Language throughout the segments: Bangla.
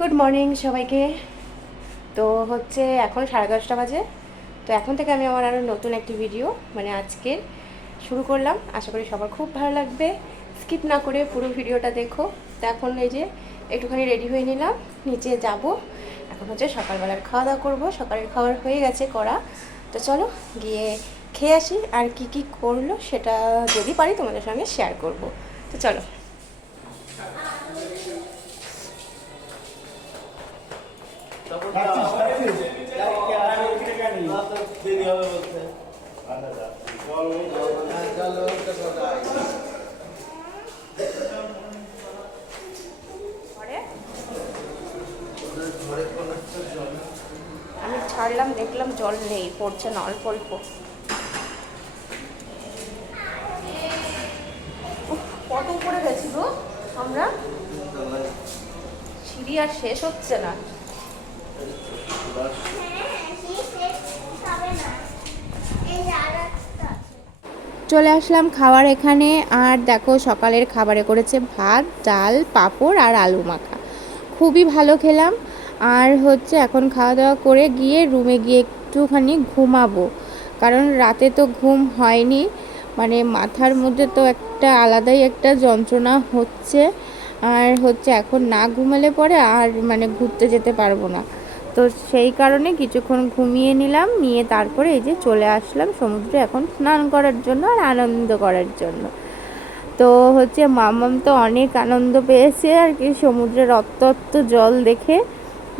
গুড মর্নিং সবাইকে। তো হচ্ছে এখন 10:30 বাজে। তো এখন থেকে আমি আমার আরও নতুন একটি ভিডিও আজকের শুরু করলাম। আশা করি সবার খুব ভালো লাগবে, স্কিপ না করে পুরো ভিডিওটা দেখো। তো এখন এই যে একটুখানি রেডি হয়ে নিলাম, নিচে যাব। এখন হচ্ছে সকালবেলার খাওয়া দাওয়া করবো। সকালের খাবার হয়ে গেছে করা। তো চলো গিয়ে খেয়ে আসি, আর কি কি করলো সেটা যদি পারি তোমাদের সঙ্গে শেয়ার করব। তো চলো। আমি ছাড়লাম, দেখলাম জল নেই, পড়ছে না, অল্প অল্প। কত উপরে গেছি গো আমরা, সিঁড়ি আর শেষ হচ্ছে না। চলে আসলাম খাবার এখানে। আর দেখো সকালের খাবারে করেছে ভাত, ডাল, পাঁপড় আর আলু মাখা। খুবই ভালো খেলাম। আর হচ্ছে এখন খাওয়া দাওয়া করে গিয়ে রুমে গিয়ে একটুখানি ঘুমাবো, কারণ রাতে তো ঘুম হয়নি। মাথার মধ্যে তো একটা আলাদাই একটা যন্ত্রণা হচ্ছে। আর হচ্ছে এখন না ঘুমালে পরে আর ঘুরতে যেতে পারবো না। তো সেই কারণে কিছুক্ষণ ঘুমিয়ে নিলাম, নিয়ে তারপরে এই যে চলে আসলাম সমুদ্রে এখন স্নান করার জন্য আর আনন্দ করার জন্য। তো হচ্ছে মামাম তো অনেক আনন্দ পেয়েছে আর কি সমুদ্রের অত্তত্ত জল দেখে।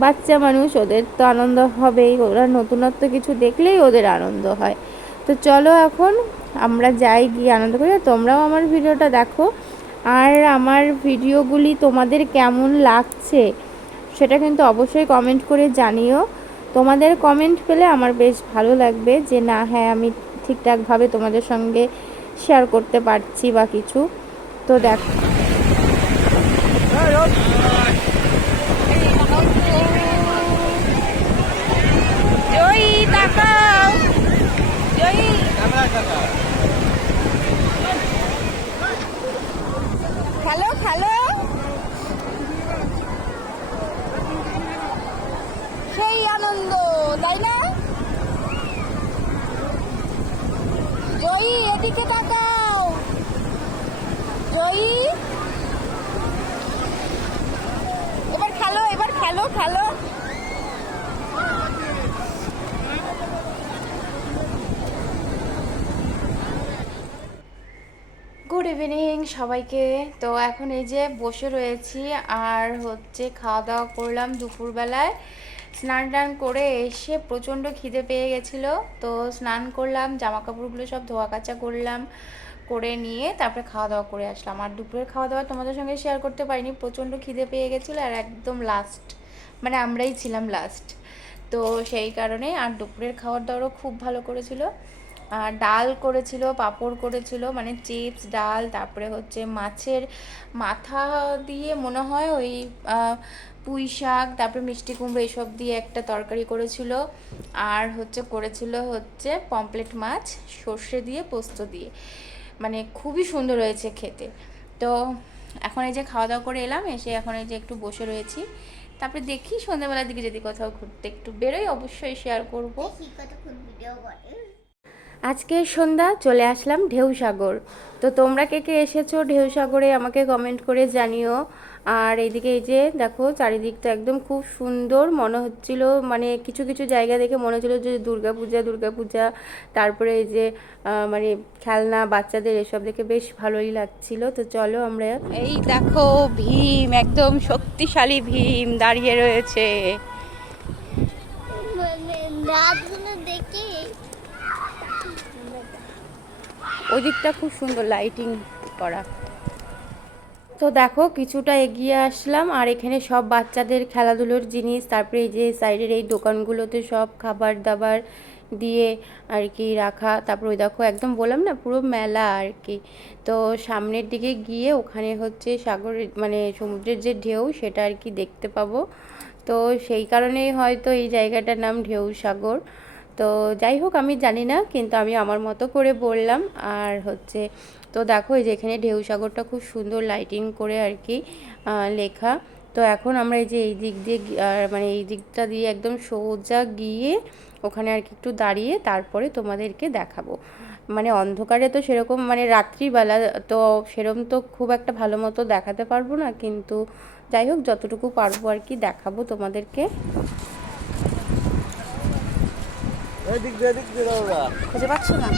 বাচ্চা মানুষ, ওদের তো আনন্দ হবেই, ওরা নতুনত্ব কিছু দেখলেই ওদের আনন্দ হয়। তো চলো এখন আমরা যাই, গিয়ে আনন্দ করি। তোমরাও আমার ভিডিওটা দেখো, আর আমার ভিডিওগুলি তোমাদের কেমন লাগছে সেটা কিন্তু অবশ্যই কমেন্ট করে জানিও। তোমাদের কমেন্ট পেলে আমার বেশ ভালো লাগবে যে না, হ্যাঁ আমি ঠিকঠাকভাবে তোমাদের সঙ্গে শেয়ার করতে পারছি বা কিছু। তো দেখো হ্যালো হ্যালো, সেই আনন্দ, তাই না? জয়ী এদিকে তাকাও, জয়ী এবার খেলো, এবার খেলো খেলো। গুড ইভিনিং সবাইকে। তো এখন এই যে বসে রয়েছি, আর হচ্ছে খাওয়া দাওয়া করলাম দুপুরবেলায়। স্নান টান করে এসে প্রচণ্ড খিদে পেয়ে গেছিলো। তো স্নান করলাম, জামা কাপড়গুলো সব ধোয়া কাচা করলাম, করে নিয়ে তারপরে খাওয়া দাওয়া করে আসলাম। আর দুপুরের খাওয়া দাওয়া তোমাদের সঙ্গে শেয়ার করতে পারিনি, প্রচণ্ড খিদে পেয়ে গেছিলো। আর একদম লাস্ট আমরাই ছিলাম লাস্ট। তো সেই কারণে আর দুপুরের খাওয়ার দাওয়ারও খুব ভালো করেছিল। ডাল করেছিল, পাঁপড় করেছিল, চিপস, ডাল, তারপরে হচ্ছে মাছের মাথা দিয়ে মনে হয় ওই পুঁই শাক, তারপরে মিষ্টি কুমড়ো এসব দিয়ে একটা তরকারি করেছিল। আর করেছিল পমফ্রেট মাছ সর্ষে দিয়ে পোস্ত দিয়ে, খুবই সুন্দর হয়েছে খেতে। তো এখন এই যে খাওয়া দাওয়া করে এলাম, এসে এখন এই যে একটু বসে রয়েছি। তারপরে দেখি সন্ধ্যাবেলার দিকে যদি কোথাও ঘুরতে একটু বেরোই, অবশ্যই শেয়ার করবো। আজকের সন্ধ্যা চলে আসলাম ঢেউসাগর। তো তোমরা কে কে এসেছো ঢেউসাগরে আমাকে কমেন্ট করে জানিও। আর এইদিকে এই যে দেখো চারিদিকটা একদম খুব সুন্দর মনে হচ্ছিল, কিছু কিছু জায়গা দেখে মনে হচ্ছিলো যে দুর্গাপূজা। তারপরে এই যে খেলনা বাচ্চাদের এসব দেখে বেশ ভালোই লাগছিল। তো চলো আমরা, এই দেখো ভীম, একদম শক্তিশালী ভীম দাঁড়িয়ে রয়েছে। ওই দিকটা খুব সুন্দর লাইটিং করা। তো দেখো কিছুটা এগিয়ে আসলাম, আর এখানে সব বাচ্চাদের খেলাধুলোর জিনিস, তারপরে এই যে সাইডের এই দোকানগুলোতে সব খাবার দাবার দিয়ে আর কি রাখা। তারপর ওই দেখো একদম বললাম না পুরো মেলা আর কি। তো সামনের দিকে গিয়ে ওখানে হচ্ছে সাগরের সমুদ্রের যে ঢেউ সেটা আর কি দেখতে পাবো। তো সেই কারণেই হয়তো এই জায়গাটার নাম ঢেউসাগর। তো যাই হোক আমি জানি না, কিন্তু আমি আমার মতো করে বললাম। আর তো দেখো এই যে এখানে ঢেউসাগরটা খুব সুন্দর লাইটিং করে আর কি লেখা। তো এখন আমরা এই যে এই দিক দিয়ে মানে এই দিকটা দিয়ে একদম সোজা গিয়ে ওখানে আর কি একটু দাঁড়িয়ে তারপরে তোমাদেরকে দেখাবো। মানে অন্ধকারে তো সেরকম, মানে রাত্রিবেলা তো সেরকম তো খুব একটা ভালো মতো দেখাতে পারবো না, কিন্তু যাই হোক যতটুকু পারবো আর কি দেখাবো তোমাদেরকে। খুঁজে পাচ্ছ না?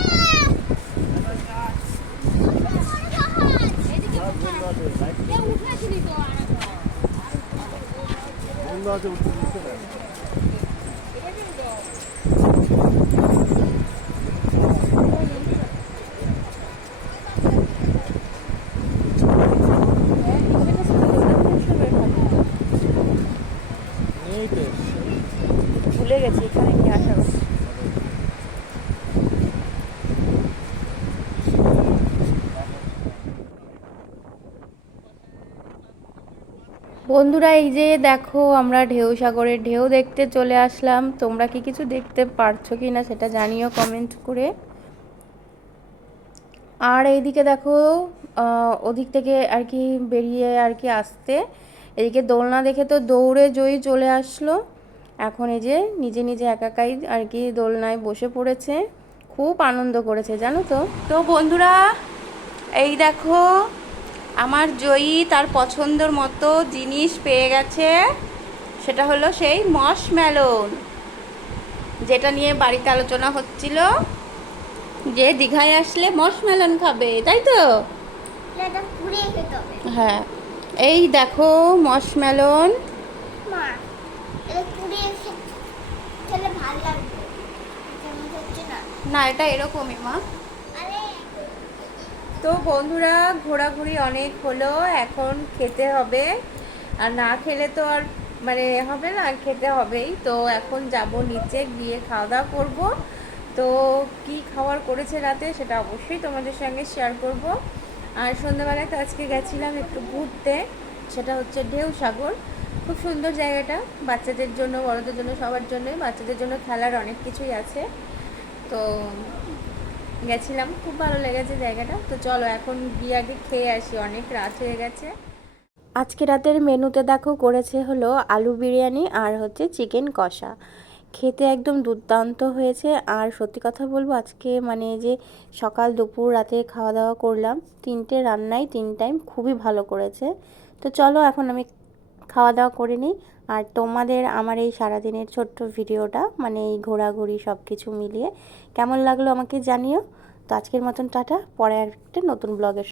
ভুলে গেছি এখানে নিয়ে আসা। বন্ধুরা এই যে দেখো আমরা ঢেউ সাগরের ঢেউ দেখতে চলে আসলাম। তোমরা কি কিছু দেখতে পারছো কি না সেটা জানিও কমেন্ট করে। আর এইদিকে দেখো ওদিক থেকে আর কি বেরিয়ে আর কি আসতে এদিকে দোলনা দেখে তো দৌড়ে জয়ী চলে আসলো। এখন এই যে নিজে নিজে একাই আর কি দোলনায় বসে পড়েছে, খুব আনন্দ করেছে জানো তো। তো বন্ধুরা এই দেখো আমার জয়ী তার পছন্দর মতো জিনিস পেয়ে গেছে, সেটা হলো সেই মশমেলন, যেটা নিয়ে বাড়িতে আলোচনা হচ্ছিল যে দীঘায় আসলে মশমেলন খাবে, তাই তো? হ্যাঁ এই দেখো মশমেলন। না এটা এরকমই মা। তো বন্ধুরা ঘোরাঘুরি অনেক হলো, এখন খেতে হবে, আর না খেলে তো আর মানে হবে না, খেতে হবেই। তো এখন যাব নিচে গিয়ে খাওয়া দাওয়া করবো। তো কি খাবার করেছে রাতে সেটা অবশ্যই তোমাদের সঙ্গে শেয়ার করব। আর সন্ধ্যাবেলায় তো আজকে গেছিলাম একটু ঘুরতে, সেটা হচ্ছে ঢেউ সাগর। খুব সুন্দর জায়গাটা, বাচ্চাদের জন্য বড়দের জন্য সবার জন্যই, বাচ্চাদের জন্য খেলার অনেক কিছুই আছে। তো গেছিলাম, খুব ভালো লেগেছে জায়গাটা। তো চলো এখন গিয়ে আগে খেয়ে আসি, অনেক রাত হয়ে গেছে। আজকে রাতের মেনুতে দেখো করেছে হলো আলু বিরিয়ানি আর হচ্ছে চিকেন কষা। খেতে একদম দুর্দান্ত হয়েছে। আর সত্যি কথা বলবো আজকে মানে যে সকাল দুপুর রাতে খাওয়া দাওয়া করলাম, 3টে রান্নাই 3 টাইম খুবই ভালো করেছে। তো চলো এখন আমি খাওয়া দাওয়া করে নিই। আর তোমাদের আমার এই সারাদিনের ছোট্ট ভিডিওটা মানে এই ঘোরাঘুরি সব কিছু মিলিয়ে কেমন লাগলো আমাকে জানিও। তো আজকের মতন টাটা, পরে একটা নতুন ব্লগের